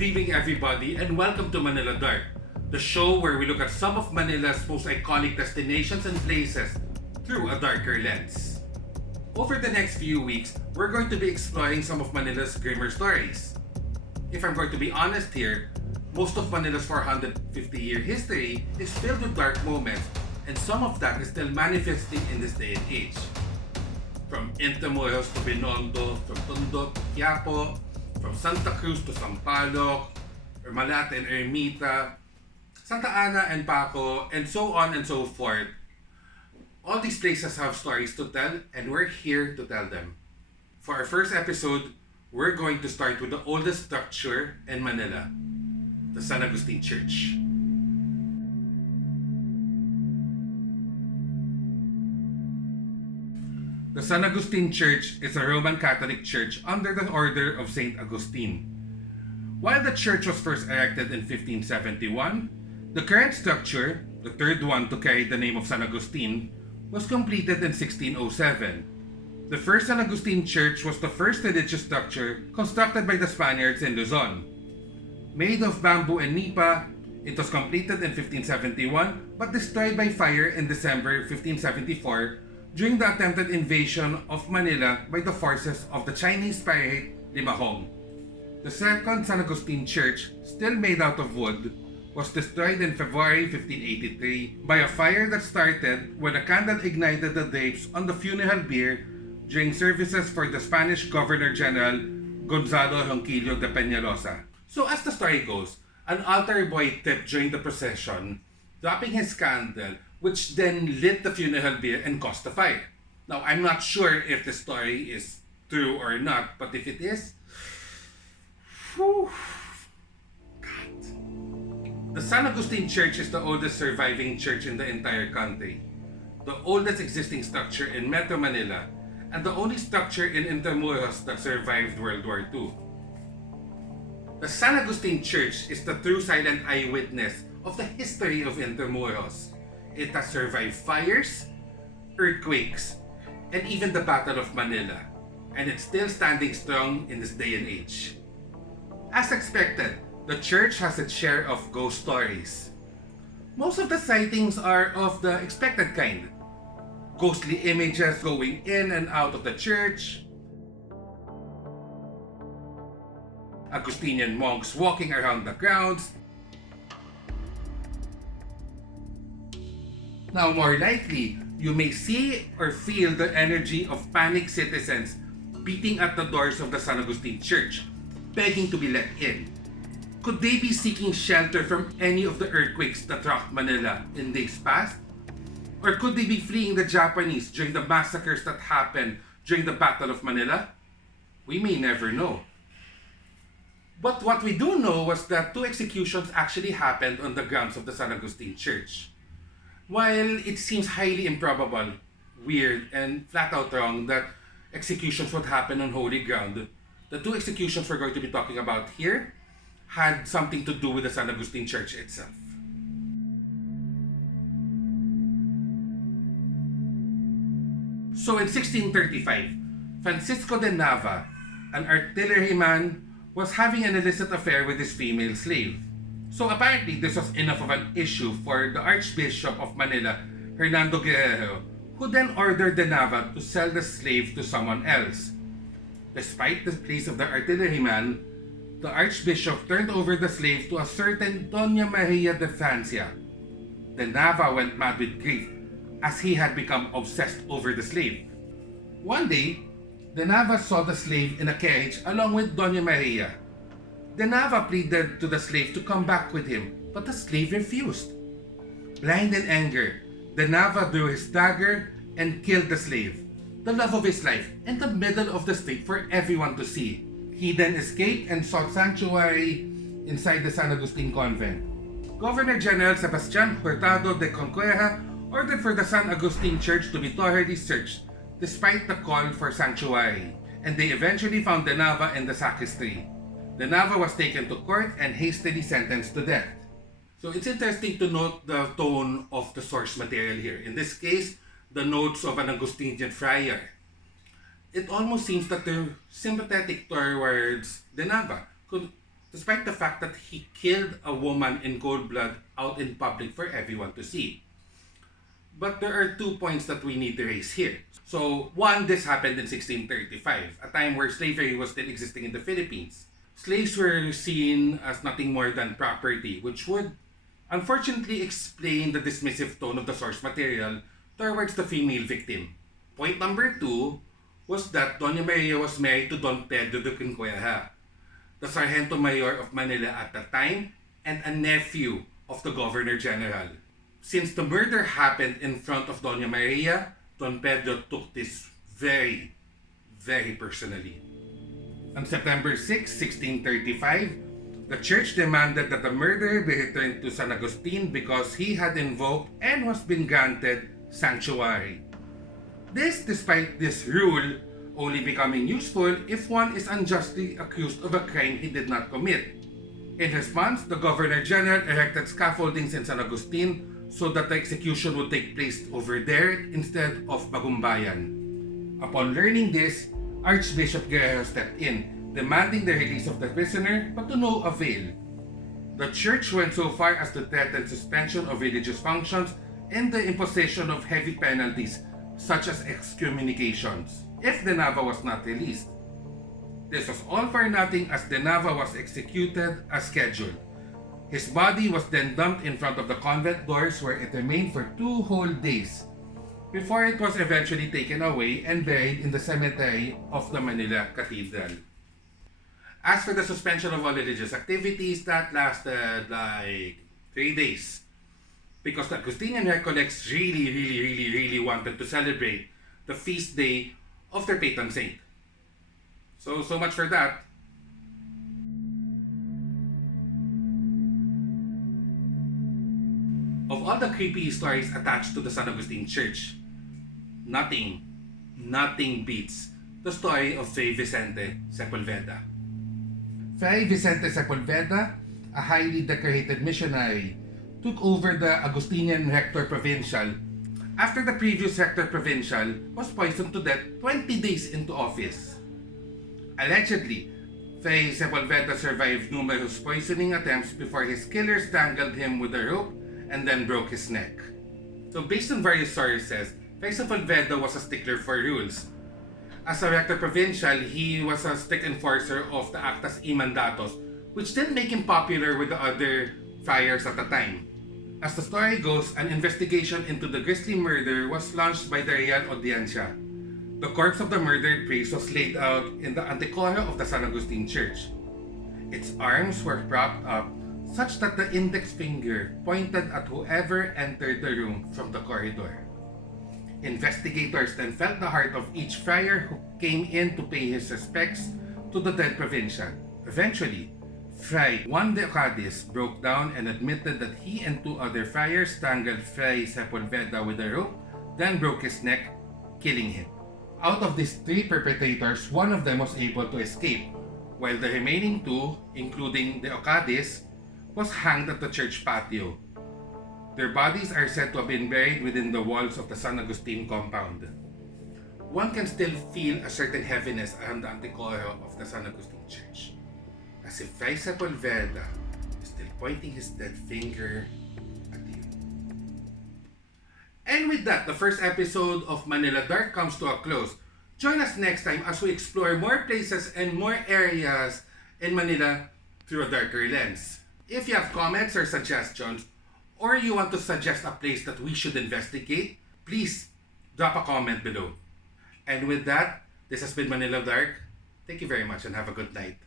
Good evening, everybody, and welcome to Manila Dark, the show where we look at some of Manila's most iconic destinations and places through a darker lens. Over the next few weeks, we're going to be exploring some of Manila's grimmer stories. If I'm going to be honest here, most of Manila's 450-year history is filled with dark moments, and some of that is still manifesting in this day and age. From Intramuros to Binondo, from Tondo to Quiapo, from Santa Cruz to Sampaloc, Malate and Ermita, Santa Ana and Paco, and so on and so forth. All these places have stories to tell, and we're here to tell them. For our first episode, we're going to start with the oldest structure in Manila, the San Agustin Church. The San Agustin Church is a Roman Catholic church under the order of St. Agustin. While the church was first erected in 1571, the current structure, the third one to carry the name of San Agustin, was completed in 1607. The first San Agustin Church was the first religious structure constructed by the Spaniards in Luzon. Made of bamboo and nipa, it was completed in 1571 but destroyed by fire in December 1574 during the attempted invasion of Manila by the forces of the Chinese pirate Limahong. The second San Agustin Church, still made out of wood, was destroyed in February 1583 by a fire that started when a candle ignited the drapes on the funeral bier during services for the Spanish Governor General Gonzalo Ronquillo de Peñalosa. So as the story goes, an altar boy tripped during the procession, dropping his candle, which then lit the funeral bier and caused the fire. Now, I'm not sure if the story is true or not, but if it is, God. The San Agustin Church is the oldest surviving church in the entire country, the oldest existing structure in Metro Manila, and the only structure in Intramuros that survived World War II. The San Agustin Church is the true silent eyewitness of the history of Intramuros. It has survived fires, earthquakes, and even the Battle of Manila, and it's still standing strong in this day and age. As expected, the church has its share of ghost stories. Most of the sightings are of the expected kind. Ghostly images going in and out of the church, Augustinian monks walking around the grounds. Now, more likely, you may see or feel the energy of panicked citizens beating at the doors of the San Agustin Church, begging to be let in. Could they be seeking shelter from any of the earthquakes that rocked Manila in days past? Or could they be fleeing the Japanese during the massacres that happened during the Battle of Manila? We may never know. But what we do know was that 2 executions actually happened on the grounds of the San Agustin Church. While it seems highly improbable, weird, and flat out wrong that executions would happen on holy ground, the 2 executions we're going to be talking about here had something to do with the San Agustin Church itself. So in 1635, Francisco de Nava, an artilleryman, was having an illicit affair with his female slave. So apparently this was enough of an issue for the Archbishop of Manila, Hernando Guerrero, who then ordered de Nava to sell the slave to someone else. Despite the pleas of the artilleryman, the Archbishop turned over the slave to a certain Doña Maria de Francia. De Nava went mad with grief as he had become obsessed over the slave. One day, de Nava saw the slave in a carriage along with Doña Maria. De Nava pleaded to the slave to come back with him, but the slave refused. Blind in anger, de Nava drew his dagger and killed the slave, the love of his life, in the middle of the street for everyone to see. He then escaped and sought sanctuary inside the San Agustin convent. Governor General Sebastian Hurtado de Conqueja ordered for the San Agustin Church to be thoroughly searched despite the call for sanctuary, and they eventually found de Nava in the sacristy. De Nava was taken to court and hastily sentenced to death. So it's interesting to note the tone of the source material here. In this case, the notes of an Augustinian friar. It almost seems that they're sympathetic towards de Nava. despite the fact that he killed a woman in cold blood out in public for everyone to see. But there are 2 points that we need to raise here. So, one, this happened in 1635, a time where slavery was still existing in the Philippines. Slaves were seen as nothing more than property, which would unfortunately explain the dismissive tone of the source material towards the female victim. Point number 2 was that Doña Maria was married to Don Pedro de Quinqueja, the Sargento Mayor of Manila at the time and a nephew of the Governor General. Since the murder happened in front of Doña Maria, Don Pedro took this very, very personally. On September 6, 1635, the church demanded that the murderer be returned to San Agustin because he had invoked and was been granted sanctuary. This despite this rule only becoming useful if one is unjustly accused of a crime he did not commit. In response, the Governor General erected scaffoldings in San Agustin so that the execution would take place over there instead of Bagumbayan. Upon learning this, Archbishop Guerrero stepped in, demanding the release of the prisoner, but to no avail. The church went so far as to threaten suspension of religious functions and the imposition of heavy penalties such as excommunications if De Nava was not released. This was all for nothing as De Nava was executed as scheduled. His body was then dumped in front of the convent doors where it remained for 2 whole days before it was eventually taken away and buried in the cemetery of the Manila Cathedral. As for the suspension of all religious activities, that lasted like 3 days because the Agustinian Recollects really wanted to celebrate the feast day of their patron saint. So much for that. Of all the creepy stories attached to the San Agustin Church, nothing beats the story of Fray Vicente Sepulveda. Fray Vicente Sepulveda, a highly decorated missionary, took over the Agustinian Rector Provincial after the previous Rector Provincial was poisoned to death 20 days into office. Allegedly, Fray Sepulveda survived numerous poisoning attempts before his killer strangled him with a rope and then broke his neck. So based on various sources, Fray Sepulveda was a stickler for rules. As a Rector Provincial, he was a strict enforcer of the Actas y Mandatos, which didn't make him popular with the other friars at the time. As the story goes, an investigation into the grisly murder was launched by the Real Audiencia. The corpse of the murdered priest was laid out in the antecoro of the San Agustin Church. Its arms were propped up such that the index finger pointed at whoever entered the room from the corridor. Investigators then felt the heart of each friar who came in to pay his respects to the dead provincial. Eventually, Fray Juan de Ocadis broke down and admitted that he and 2 other friars strangled Fray Sepulveda with a rope, then broke his neck, killing him. Out of these 3 perpetrators, 1 of them was able to escape, while the remaining 2, including de Ocadis, was hanged at the church patio. Their bodies are said to have been buried within the walls of the San Agustin compound. One can still feel a certain heaviness around the antecoro of the San Agustin Church, as if Fray Sepulveda is still pointing his dead finger at you. And with that, the first episode of Manila Dark comes to a close. Join us next time as we explore more places and more areas in Manila through a darker lens. If you have comments or suggestions, or you want to suggest a place that we should investigate, please drop a comment below. And with that, this has been Manila Dark. Thank you very much and have a good night.